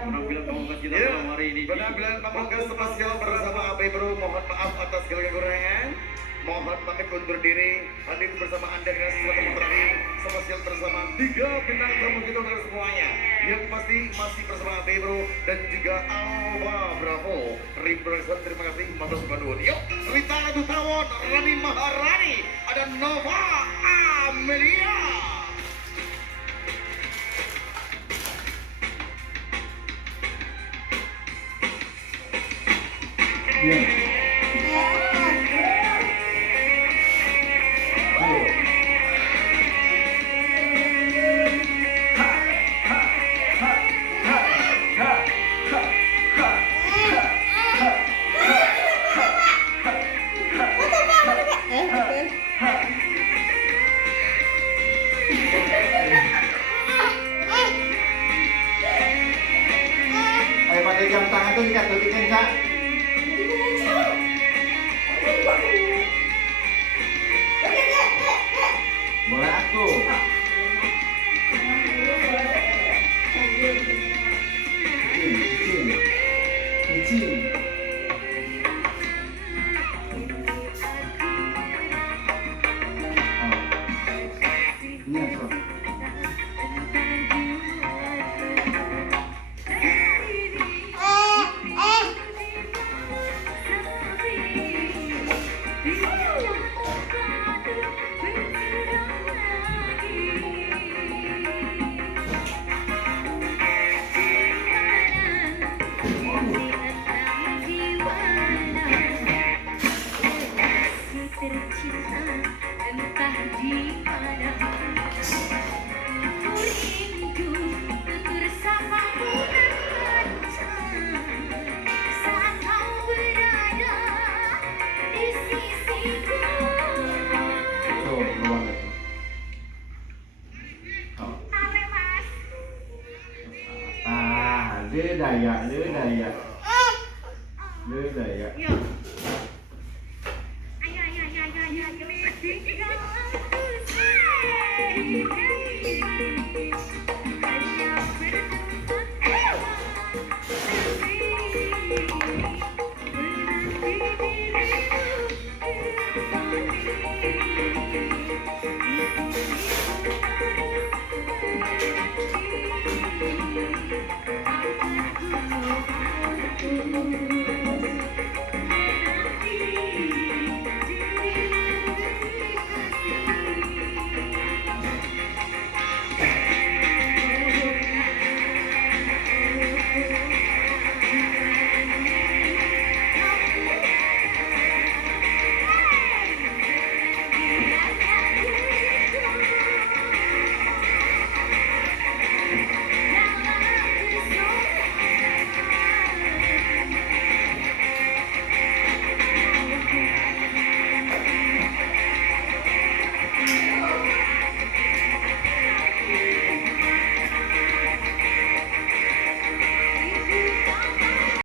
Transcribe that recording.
penampilan pamungkas kita malam hari ini. Penampilan pamungkas spesial bersama AB Bro. Mohon maaf atas segala kekurangan. Mohon pamit undur diri. Hadir bersama Anda dengan sesuatu yang terakhir. Spesial bersama 3 bintang tamu kita untuk semuanya. Yang pasti masih bersama AB Bro dan juga Alfa Bravo. Terima kasih. Matur suwun. Yuk, Rita Dutawan, Rani Maharani, ada Nova Amelia. Ayo pakai jam tangan tuh dikatulikan, Kak. Boleh aku. Kucing. Ini apa? Entah di mana rindu bersamamu saat kau berada di sisiku. Tuh, keluar lagi. Oh. Ame mas. Đưa đầy ạ, đưa đầy ạ. Đưa đầy ạ. Yo. Ay, ay, ay, ay, ay, ay, ay, ay, ay, ay, ay, ay, ay, ay, ay, ay, ay, ay,